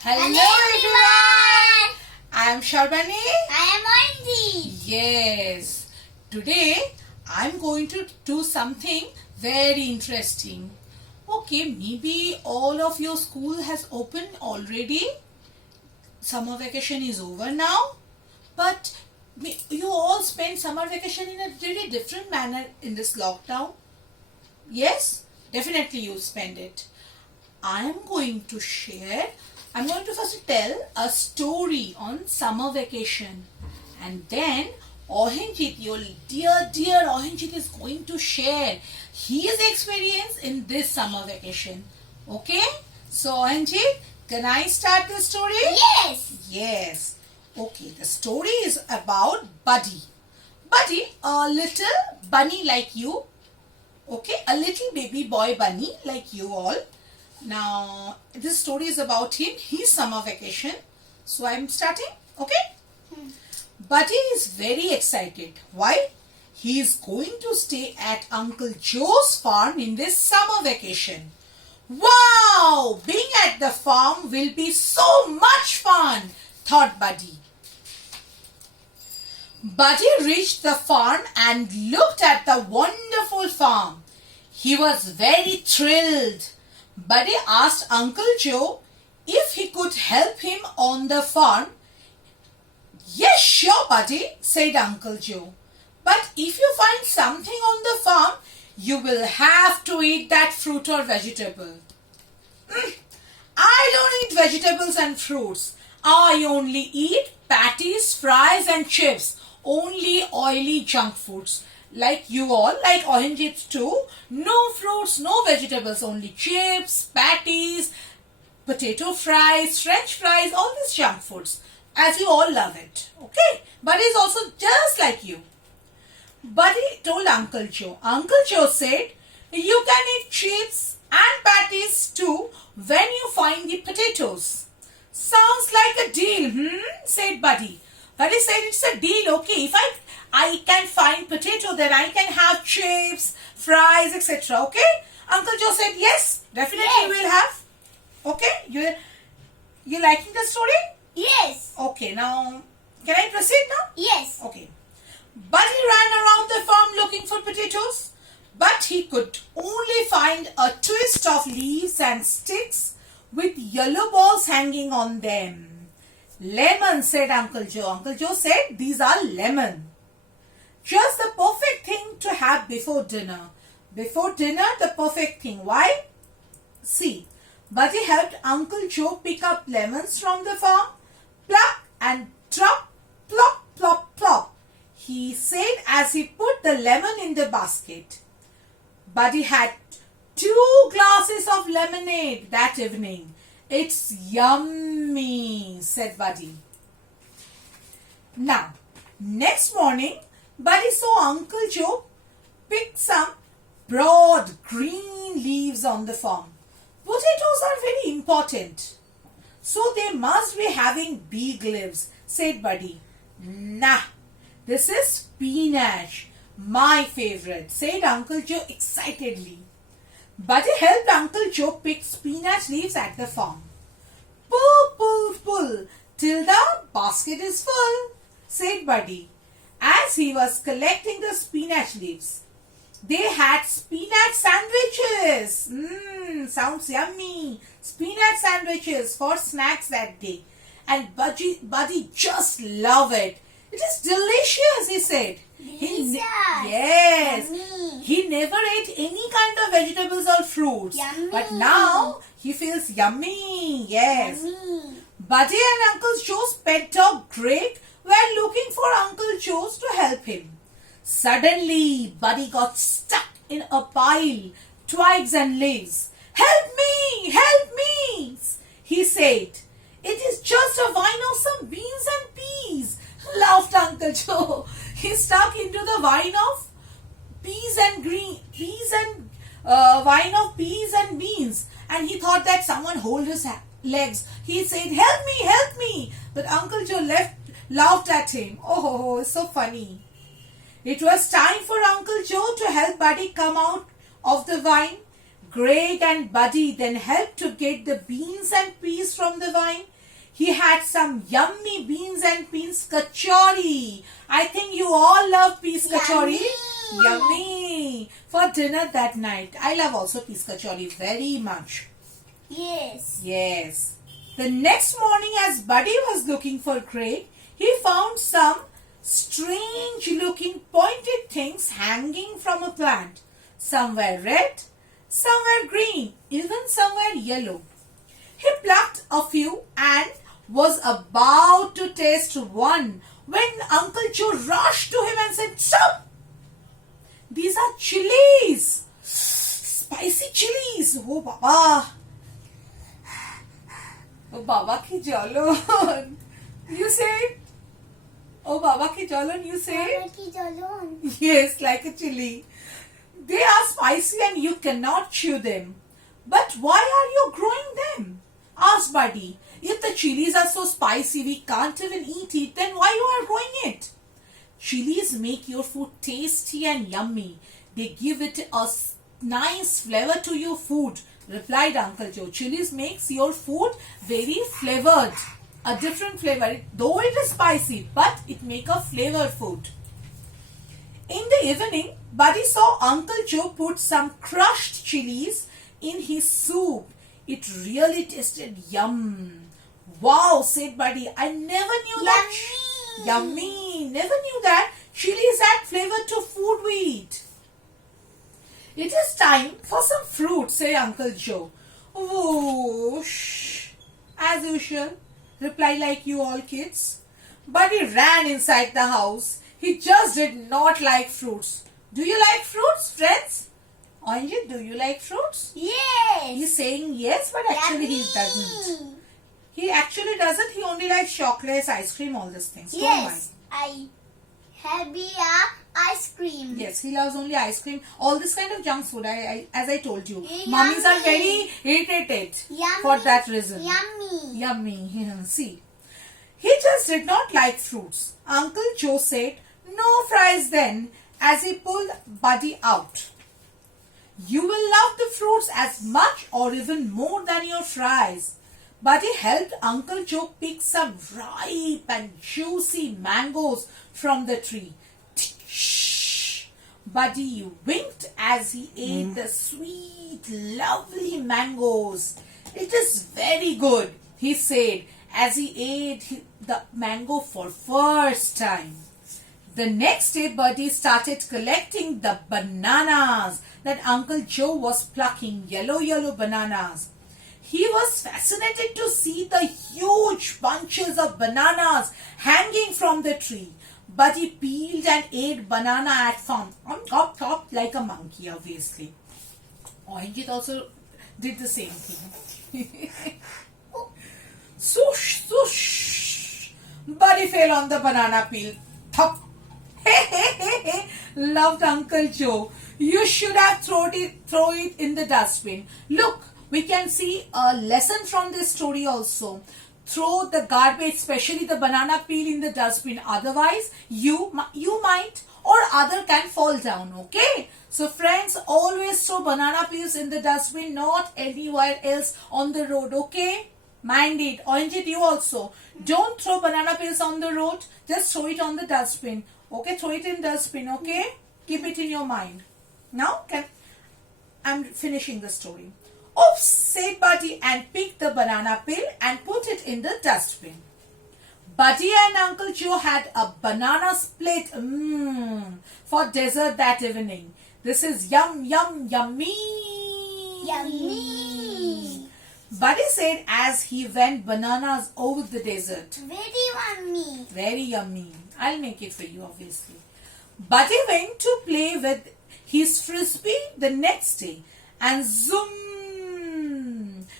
Hello everyone. I am Sharbani. I am Anji. Yes. Today I am going to do something very interesting. Okay, maybe all of your school has opened already. Summer vacation is over now. But you all spend summer vacation in a very different manner in this lockdown. Yes, definitely you spend it. I'm going to first tell a story on summer vacation. And then Ohenjit, your dear Ohenjit is going to share his experience in this summer vacation. Okay? So Ohenjit, can I start the story? Yes. Yes. Okay, the story is about Buddy. Buddy, a little bunny like you. Okay, a little baby boy bunny like you all. Now, this story is about his summer vacation. So, I'm starting. Okay? Buddy is very excited. Why? He is going to stay at Uncle Joe's farm in this summer vacation. Wow! Being at the farm will be so much fun, thought Buddy. Buddy reached the farm and looked at the wonderful farm. He was very thrilled. Buddy asked Uncle Joe if he could help him on the farm. Yes, sure, Buddy, said Uncle Joe. But if you find something on the farm, you will have to eat that fruit or vegetable. I don't eat vegetables and fruits. I only eat patties, fries and chips. Only oily junk foods. Like you all, like Ohenjit too. No fruits, no vegetables, only chips, patties, potato fries, French fries, all these junk foods. As you all love it. Okay? Buddy is also just like you. Buddy told Uncle Joe. Uncle Joe said, you can eat chips and patties too when you find the potatoes. Sounds like a deal, said Buddy. Buddy said it's a deal, okay. If I can find potato, then I can have chips, fries, etc. Okay? Uncle Joe said yes, definitely Yes. we'll have. Okay? You liking the story? Yes. Okay, now can I proceed now? Yes. Okay. Buddy ran around the farm looking for potatoes, but he could only find a twist of leaves and sticks with yellow balls hanging on them. Lemon, said Uncle Joe. Uncle Joe said these are lemon. Just the perfect thing to have before dinner. Before dinner, the perfect thing. Why? See, Buddy helped Uncle Joe pick up lemons from the farm, pluck and drop, plop, plop, plop. He said as he put the lemon in the basket. Buddy had 2 glasses of lemonade that evening. It's yummy, said Buddy. Now, next morning, Buddy saw Uncle Joe pick some broad green leaves on the farm. Potatoes are very important, so they must be having big leaves, said Buddy. Nah, this is spinach, my favorite, said Uncle Joe excitedly. Buddy helped Uncle Joe pick spinach leaves at the farm. Pull, pull, pull, till the basket is full, said Buddy, as he was collecting the spinach leaves. They had spinach sandwiches. Sounds yummy. Spinach sandwiches for snacks that day. And Buddy just loved it. It is delicious, he said. Delicious. Yes. Yummy. He never ate any kind of vegetables or fruits. Yummy. But now he feels yummy. Yes. Yummy. Buddy and Uncle Joe's pet dog Greg were looking for Uncle Joe to help him. Suddenly, Buddy got stuck in a pile, twigs and leaves. Help me! Help me! He said. It is just a vine of some beans and peas, laughed Uncle Joe. He stuck into the vine of peas and beans, and he thought that someone hold his legs. He said, help me. But Uncle Joe laughed at him. Oh, it's so funny. It was time for Uncle Joe to help Buddy come out of the vine. Greg and Buddy then helped to get the beans and peas from the vine. He had some yummy beans and peas kachori. I think you all love peas kachori. Yummy. For dinner that night. I love also peas kachori very much. Yes. Yes. The next morning, as Buddy was looking for Greg, he found some strange looking pointed things hanging from a plant. Some were red, some were green, even some were yellow. He plucked a few and was about to taste one when Uncle Joe rushed to him and said, "Stop! These are chilies! Spicy chilies! Oh, Baba! Oh, Baba ki jalon!" You say? Oh, Baba ki jalon, you say? Yes, like a chili. They are spicy and you cannot chew them. But why are you growing them? Asked Buddy. If the chilies are so spicy we can't even eat it, then why you are growing it? Chilies make your food tasty and yummy. They give it a nice flavor to your food, replied Uncle Joe. Chilies makes your food very flavored. A different flavor. Though it is spicy, but it make a flavor food. In the evening, Buddy saw Uncle Joe put some crushed chilies in his soup. It really tasted yum. Wow, said Buddy. I never knew that. Yummy. Never knew that chilies add flavor to food we eat. It is time for some fruit, said Uncle Joe. Whoosh. As usual, replied like you all kids. Buddy ran inside the house. He just did not like fruits. Do you like fruits, friends? Anjit, do you like fruits? Yes. He's saying yes, but actually he doesn't. He actually doesn't. He only likes chocolates, ice cream, all these things. Don't Yes. I have ice cream. Yes, he loves only ice cream. All this kind of junk food, as I told you. Yummy. Mummies are very irritated Yummy. for that reason. Yummy. Yummy. See. He just did not like fruits. Uncle Joe said, "No fries then," as he pulled Buddy out. "You will love the fruits as much or even more than your fries." Buddy helped Uncle Joe pick some ripe and juicy mangoes from the tree. Buddy winked as he ate the sweet, lovely mangoes. "It is very good," he said as he ate the mango for first time. The next day, Buddy started collecting the bananas that Uncle Joe was plucking, yellow bananas. He was fascinated to see the huge bunches of bananas hanging from the tree. Buddy peeled and ate banana at farm, on top like a monkey, obviously. Anjit also did the same thing. Swoosh, swoosh. Buddy fell on the banana peel. Thump. Loved Uncle Joe. "You should have throw it in the dustbin." Look, we can see a lesson from this story also. Throw the garbage, especially the banana peel, in the dustbin. Otherwise, you might or other can fall down. Okay? So friends, always throw banana peels in the dustbin, not anywhere else on the road. Okay? Mind it. Anjit, you also. Don't throw banana peels on the road. Just throw it on the dustbin. Okay? Throw it in dustbin. Okay? Keep it in your mind. Now, I'm finishing the story. "Oops," said Buddy and picked the banana peel and put it in the dustbin. Buddy and Uncle Joe had a banana split for dessert that evening. This is yummy. Yummy. Buddy said as he went bananas over the dessert. Very yummy. Very yummy. I'll make it for you, obviously. Buddy went to play with his frisbee the next day and zoom!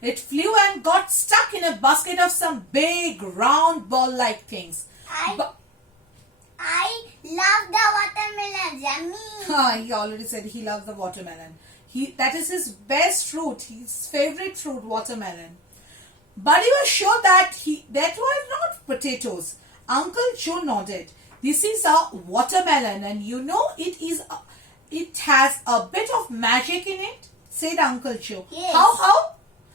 It flew and got stuck in a basket of some big round ball-like things. I love the watermelon. Yummy. He already said he loves the watermelon. That is his best fruit, his favorite fruit, watermelon. Buddy was sure that were not potatoes. Uncle Joe nodded. "This is a watermelon, and you know it has a bit of magic in it," said Uncle Joe. Yes. How?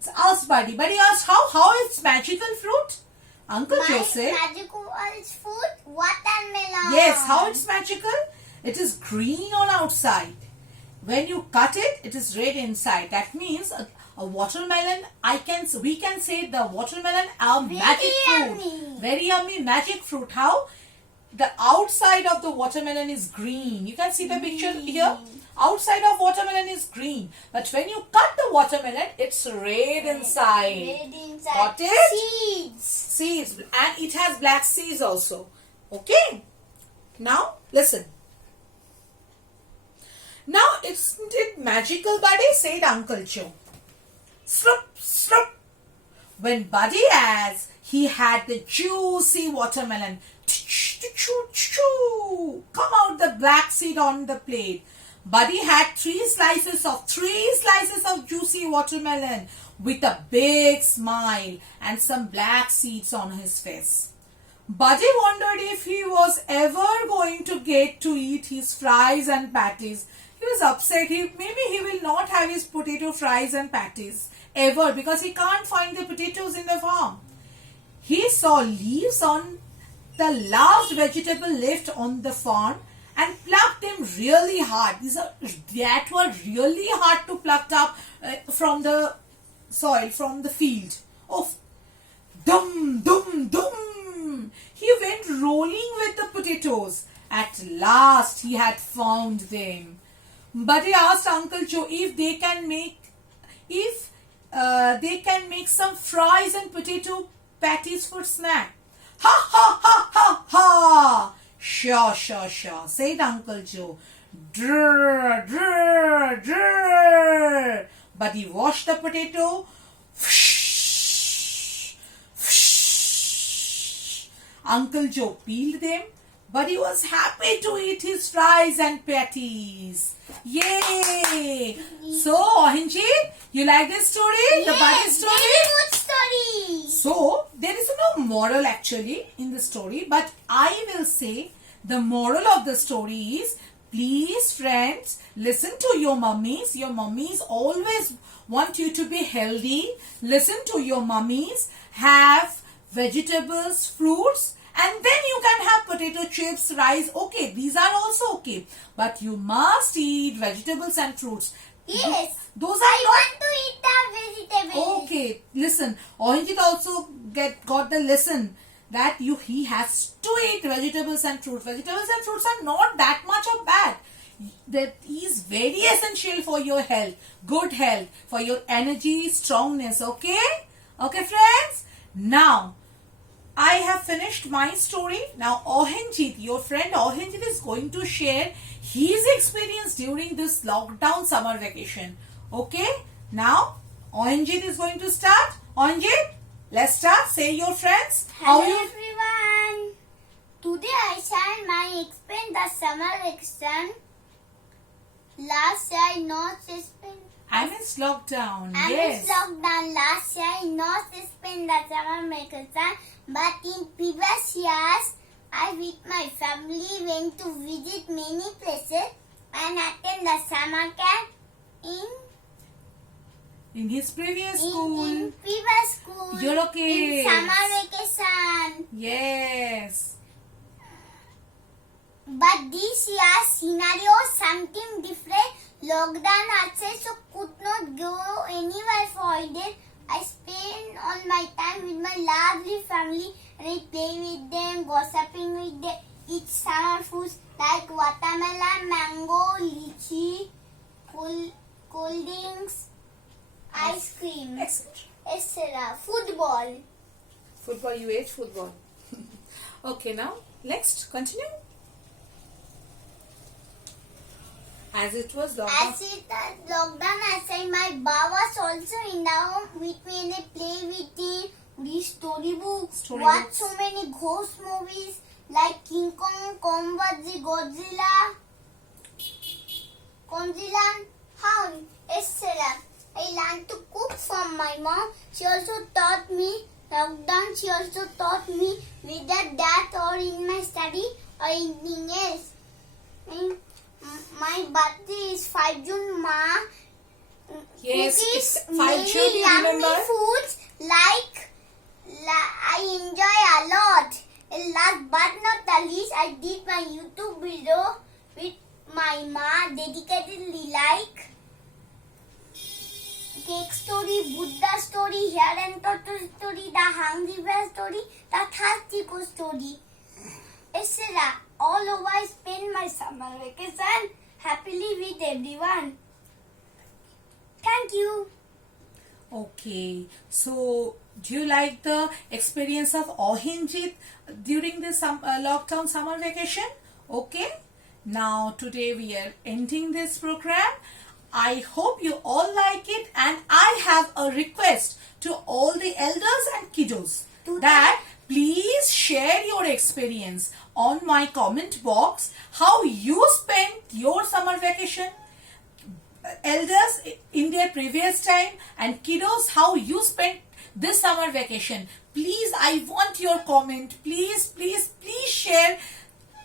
So asked Buddy. Buddy asked how? How it's magical fruit? Uncle Joe said. magical fruit, watermelon. Yes, how it's magical? It is green on outside. When you cut it, it is red inside. That means a watermelon, we can say the watermelon are magic fruit. Yummy. Very yummy magic fruit. How? The outside of the watermelon is green. You can see the picture here. Outside of watermelon is green. But when you cut the watermelon, it's red inside. Red inside. Got it? Seeds. Seeds. And it has black seeds also. Okay? Now, listen. Now, isn't it magical, Buddy? Said Uncle Joe. Slurp, slurp. When Buddy as he had the juicy watermelon. Come out the black seed on the plate. Buddy had three slices of juicy watermelon with a big smile and some black seeds on his face. Buddy wondered if he was ever going to get to eat his fries and patties. He was upset. Maybe he will not have his potato fries and patties ever because he can't find the potatoes in the farm. He saw leaves on the last vegetable left on the farm and plucked them really hard. That were really hard to pluck up from the soil, from the field. Oh, dum, dum, dum. He went rolling with the potatoes. At last he had found them. Buddy asked Uncle Joe if they can make some fries and potato patties for snack. Ha ha ha ha ha! Sure, said Uncle Joe. Drrr, drrr, drrr. Buddy washed the potato. Uncle Joe peeled them. Buddy was happy to eat his fries and patties. Yay! So, Ohinjit, you like this story? Yes, the Buddy story? Very good story. So, there is no moral actually in the story, but I will say the moral of the story is, please friends, listen to your mummies. Your mummies always want you to be healthy. Listen to your mummies. Have vegetables, fruits, and then you can have potato chips, rice. Okay, these are also okay. But you must eat vegetables and fruits. Yes. Those are I not... want to eat the vegetables. Okay, listen. Ohinjit also got the lesson that he has to eat vegetables and fruits. Vegetables and fruits are not that much of bad. That is very essential for your health, good health, for your energy, strongness. Okay? Okay, friends? Now, I have finished my story. Now, Ohinjit, your friend Ohinjit is going to share his experience during this lockdown summer vacation. Okay? Now, Ohinjit is going to start. Ohinjit, let's start. Say your friends. Hello everyone. Today I shall explain the summer vacation. Last year I not spent. I miss lockdown. I Yes. miss lockdown. Last year I not spent the summer vacation, but in previous years I with my family went to visit many places and attend the summer camp In his previous in school. previous school. You're okay. In summer vacation. Yes. But this year scenario something different. Lockdown also so could not go anywhere for holiday. I spend all my time with my lovely family and I play with them, gossiping with them, eat summer foods like watermelon, mango, lychee, cold drinks, ice cream, etc. Football. Football, you ate football. Okay, now, next, continue. As it was lockdown. As it lockdown, I said my bar was also in the home with me and I play with him, read storybooks, watch so many ghost movies like King Kong, Godzilla, Hound, etc. I learned to cook from my mom. She also taught me lockdown. She also taught me whether that or in my study or anything else. And my birthday is 5 June. Ma Yes, cookies, it's fine. many Should you yummy remember? foods I enjoy a lot. And last but not the least, I did my YouTube video with my ma, dedicatedly like cake story, Buddha story, hair and tortoise story, the hungry bear story, the thirsty ghost story, etc. All over, I spend my summer vacation happily with everyone. Thank you. Okay, so do you like the experience of Ohinjit during this lockdown summer vacation? Okay, now today we are ending this program. I hope you all like it, and I have a request to all the elders and kiddos that please share your experience on my comment box, how you spent your summer vacation, elders in their previous time, and kiddos how you spent this summer vacation. Please, I want your comment. Please share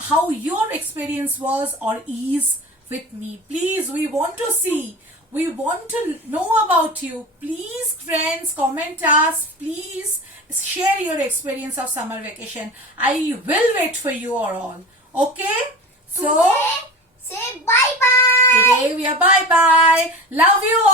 how your experience was or is with me. Please, we want to see, we want to know about you. Please, friends, comment us. Please share your experience of summer vacation. I will wait for you all. Okay, so Today, say bye bye. today we are bye bye. Love you